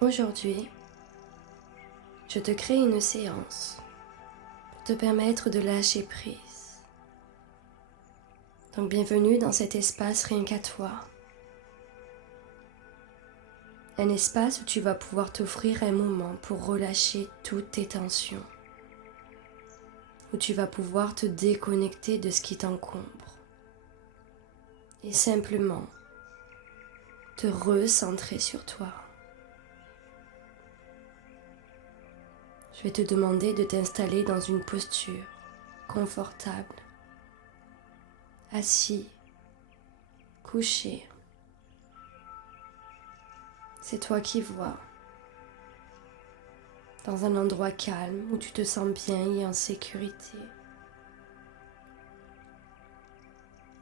Aujourd'hui, je te crée une séance pour te permettre de lâcher prise. Donc bienvenue dans cet espace rien qu'à toi. Un espace où tu vas pouvoir t'offrir un moment pour relâcher toutes tes tensions. Où tu vas pouvoir te déconnecter de ce qui t'encombre. Et simplement te recentrer sur toi. Je vais te demander de t'installer dans une posture confortable, assis, couché. C'est toi qui vois, dans un endroit calme où tu te sens bien et en sécurité.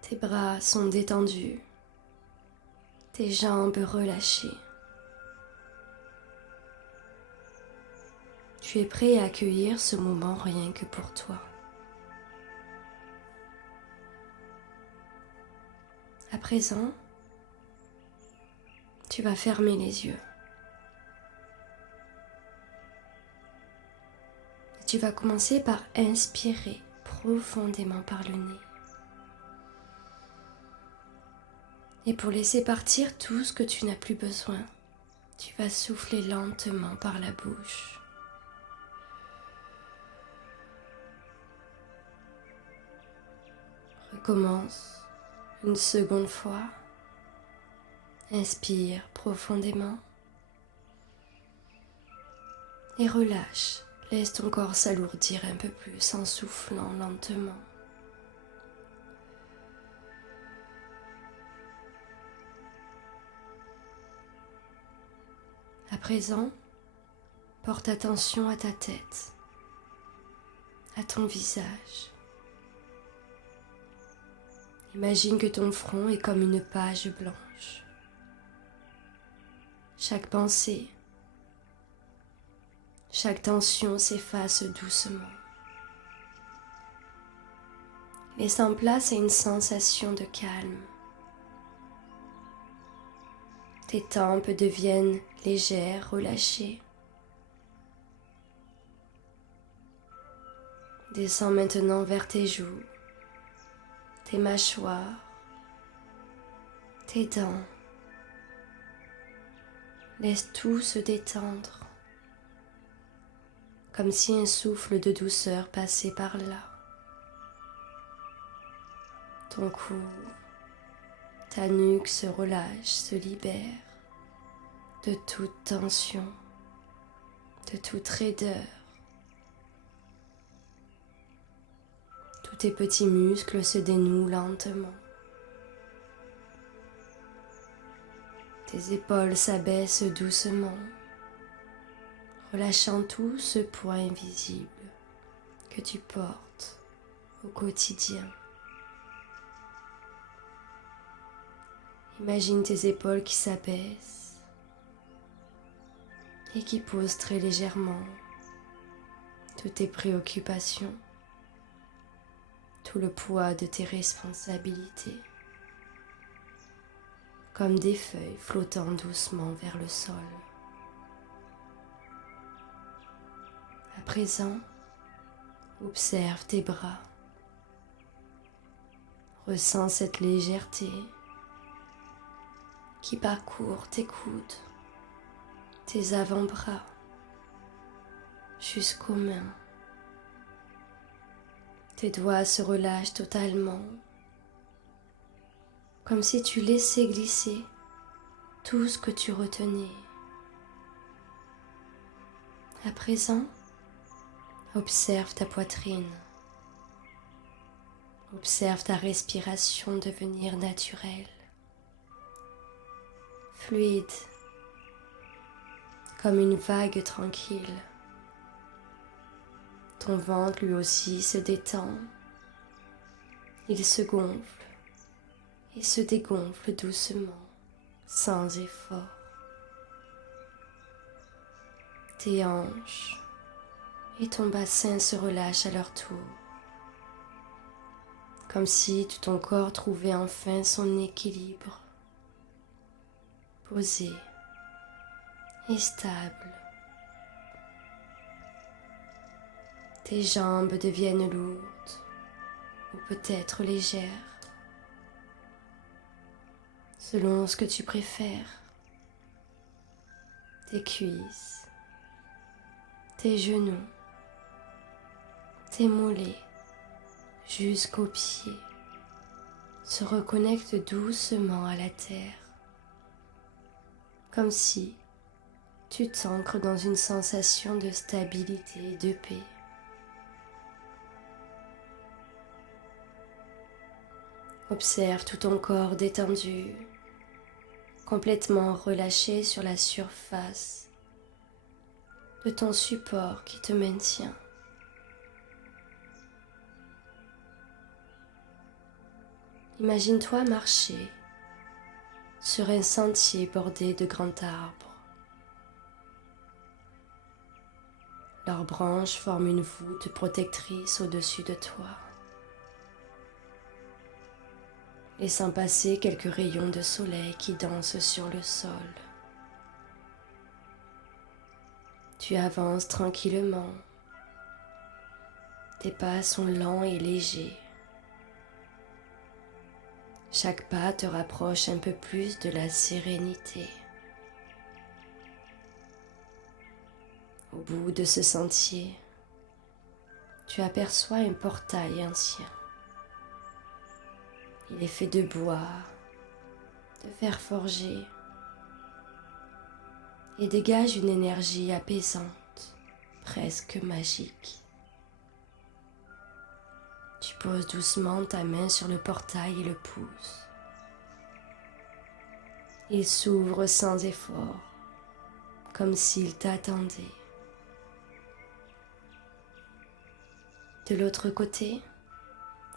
Tes bras sont détendus, tes jambes relâchées. Tu es prêt à accueillir ce moment rien que pour toi. À présent, tu vas fermer les yeux. Tu vas commencer par inspirer profondément par le nez. Et pour laisser partir tout ce que tu n'as plus besoin, tu vas souffler lentement par la bouche. Recommence une seconde fois. Inspire profondément et relâche. Laisse ton corps s'alourdir un peu plus en soufflant lentement. À présent, porte attention à ta tête, à ton visage. Imagine que ton front est comme une page blanche. Chaque pensée, chaque tension s'efface doucement, laissant place à une sensation de calme. Tes tempes deviennent légères, relâchées. Descends maintenant vers tes joues, tes mâchoires, tes dents. Laisse tout se détendre, comme si un souffle de douceur passait par là. Ton cou, ta nuque se relâche, se libère de toute tension, de toute raideur. Tous tes petits muscles se dénouent lentement. Tes épaules s'abaissent doucement, relâchant tout ce poids invisible que tu portes au quotidien. Imagine tes épaules qui s'abaissent et qui posent très légèrement toutes tes préoccupations, tout le poids de tes responsabilités, comme des feuilles flottant doucement vers le sol. À présent, observe tes bras. Ressens cette légèreté qui parcourt tes coudes, tes avant-bras, jusqu'aux mains. Tes doigts se relâchent totalement, comme si tu laissais glisser tout ce que tu retenais. À présent, observe ta poitrine. Observe ta respiration devenir naturelle, fluide, comme une vague tranquille. Ton ventre lui aussi se détend. Il se gonfle et se dégonfle doucement, sans effort. Tes hanches et ton bassin se relâchent à leur tour, comme si tout ton corps trouvait enfin son équilibre, posé et stable. Tes jambes deviennent lourdes ou peut-être légères, selon ce que tu préfères. Tes cuisses, tes genoux, tes mollets jusqu'aux pieds se reconnectent doucement à la terre, comme si tu t'ancres dans une sensation de stabilité et de paix. Observe tout ton corps détendu, complètement relâché sur la surface de ton support qui te maintient. Imagine-toi marcher sur un sentier bordé de grands arbres. Leurs branches forment une voûte protectrice au-dessus de toi, laissant passer quelques rayons de soleil qui dansent sur le sol. Tu avances tranquillement. Tes pas sont lents et légers. Chaque pas te rapproche un peu plus de la sérénité. Au bout de ce sentier, tu aperçois un portail ancien. Il est fait de bois, de fer forgé et dégage une énergie apaisante, presque magique. Tu poses doucement ta main sur le portail et le pousses. Il s'ouvre sans effort, comme s'il t'attendait. De l'autre côté,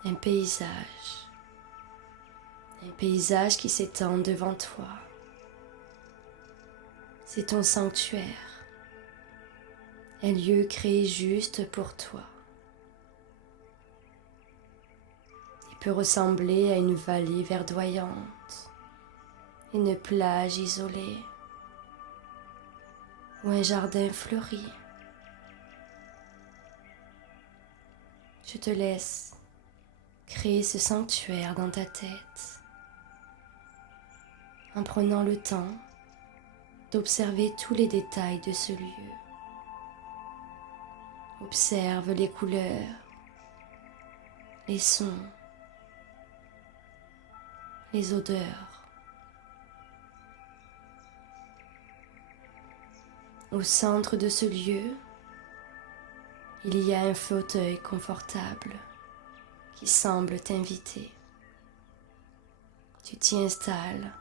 un paysage qui s'étend devant toi. C'est ton sanctuaire, un lieu créé juste pour toi. Il peut ressembler à une vallée verdoyante, une plage isolée ou un jardin fleuri. Je te laisse créer ce sanctuaire dans ta tête en prenant le temps d'observer tous les détails de ce lieu. Observe les couleurs, les sons, les odeurs. Au centre de ce lieu, il y a un fauteuil confortable qui semble t'inviter. Tu t'y installes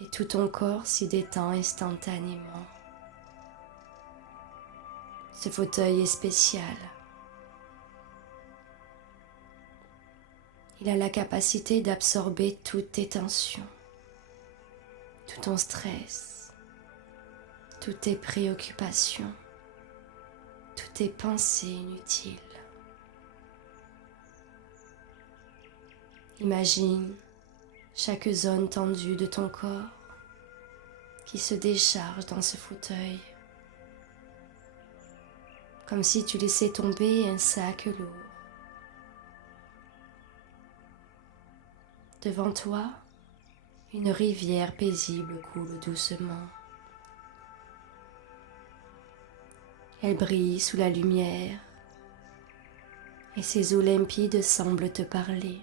et tout ton corps s'y détend instantanément. Ce fauteuil est spécial. Il a la capacité d'absorber toutes tes tensions, tout ton stress, toutes tes préoccupations, toutes tes pensées inutiles. Imagine chaque zone tendue de ton corps qui se décharge dans ce fauteuil, comme si tu laissais tomber un sac lourd. Devant toi, une rivière paisible coule doucement. Elle brille sous la lumière et ses eaux limpides semblent te parler.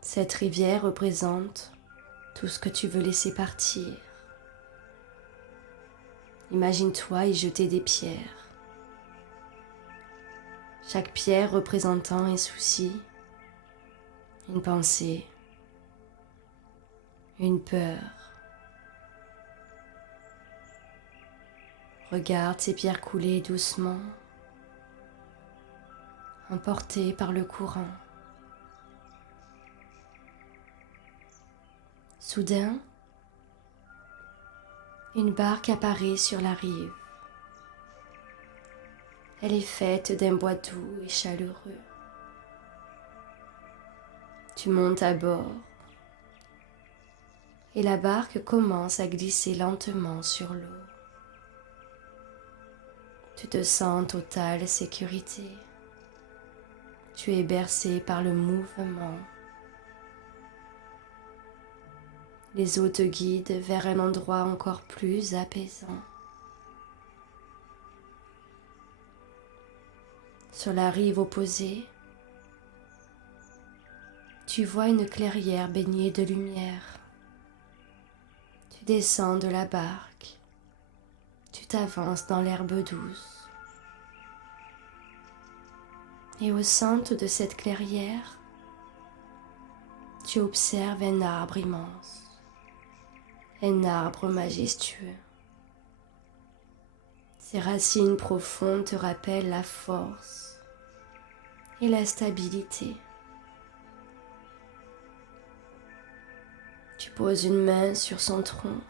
Cette rivière représente tout ce que tu veux laisser partir. Imagine-toi y jeter des pierres. Chaque pierre représentant un souci, une pensée, une peur. Regarde ces pierres couler doucement, emportées par le courant. Soudain, une barque apparaît sur la rive. Elle est faite d'un bois doux et chaleureux. Tu montes à bord et la barque commence à glisser lentement sur l'eau. Tu te sens en totale sécurité. Tu es bercé par le mouvement. Les eaux te guident vers un endroit encore plus apaisant. Sur la rive opposée, tu vois une clairière baignée de lumière. Tu descends de la barque. Tu t'avances dans l'herbe douce. Et au centre de cette clairière, tu observes un arbre immense. Un arbre majestueux. Ses racines profondes te rappellent la force et la stabilité. Tu poses une main sur son tronc.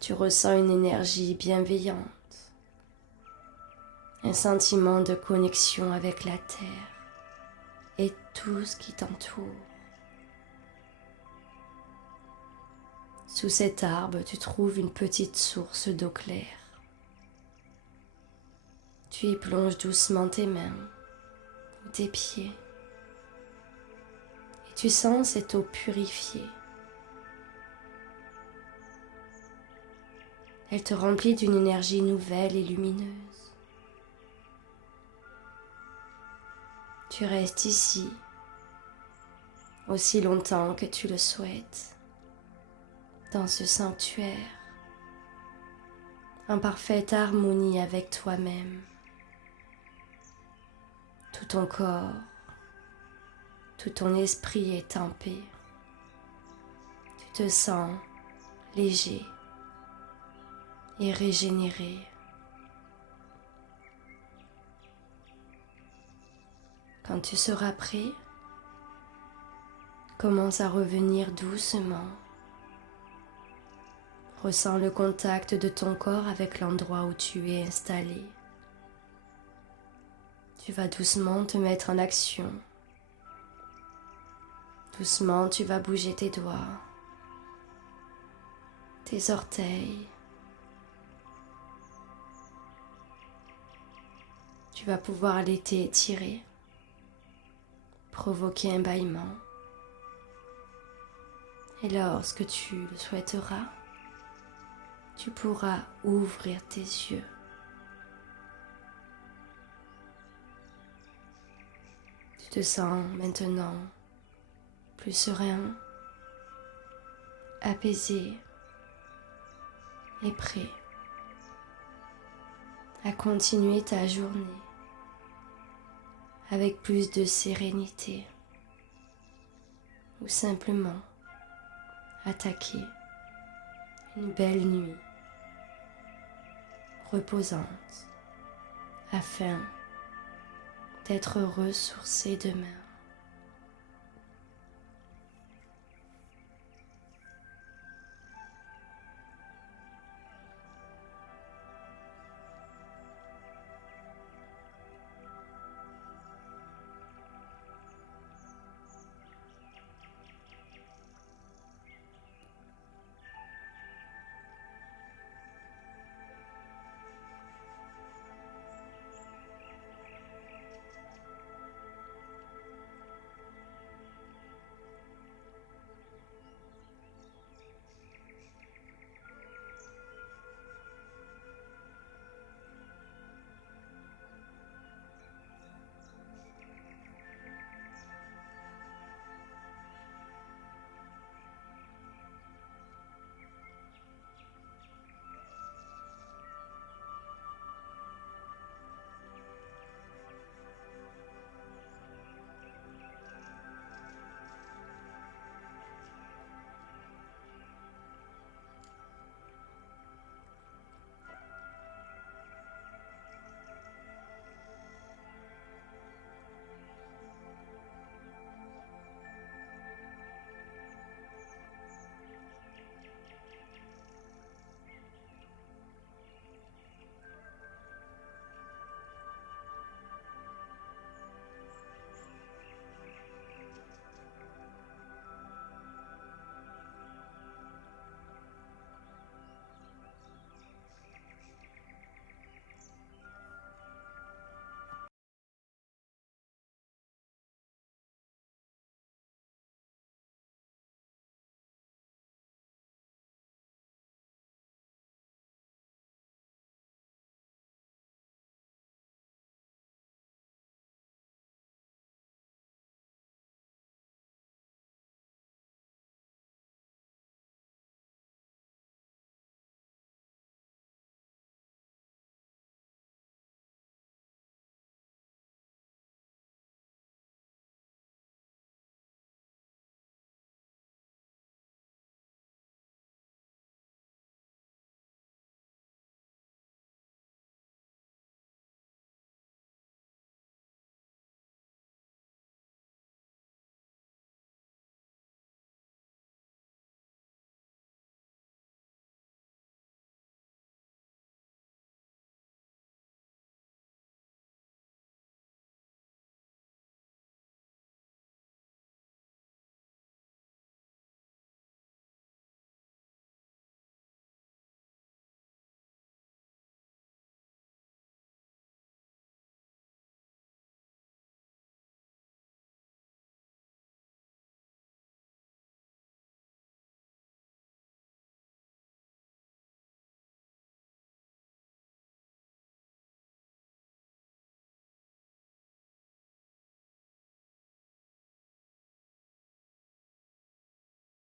Tu ressens une énergie bienveillante, un sentiment de connexion avec la terre et tout ce qui t'entoure. Sous cet arbre, tu trouves une petite source d'eau claire. Tu y plonges doucement tes mains ou tes pieds et tu sens cette eau purifiée. Elle te remplit d'une énergie nouvelle et lumineuse. Tu restes ici aussi longtemps que tu le souhaites, dans ce sanctuaire, en parfaite harmonie avec toi-même. Tout ton corps, tout ton esprit est en paix. Tu te sens léger et régénéré. Quand tu seras prêt, commence à revenir doucement. Ressens le contact de ton corps avec l'endroit où tu es installé. Tu vas doucement te mettre en action. Doucement, tu vas bouger tes doigts, tes orteils. Tu vas pouvoir les étirer, provoquer un bâillement. Et lorsque tu le souhaiteras, tu pourras ouvrir tes yeux. Tu te sens maintenant plus serein, apaisé et prêt à continuer ta journée avec plus de sérénité ou simplement attaquer une belle nuit reposante afin d'être ressourcé demain.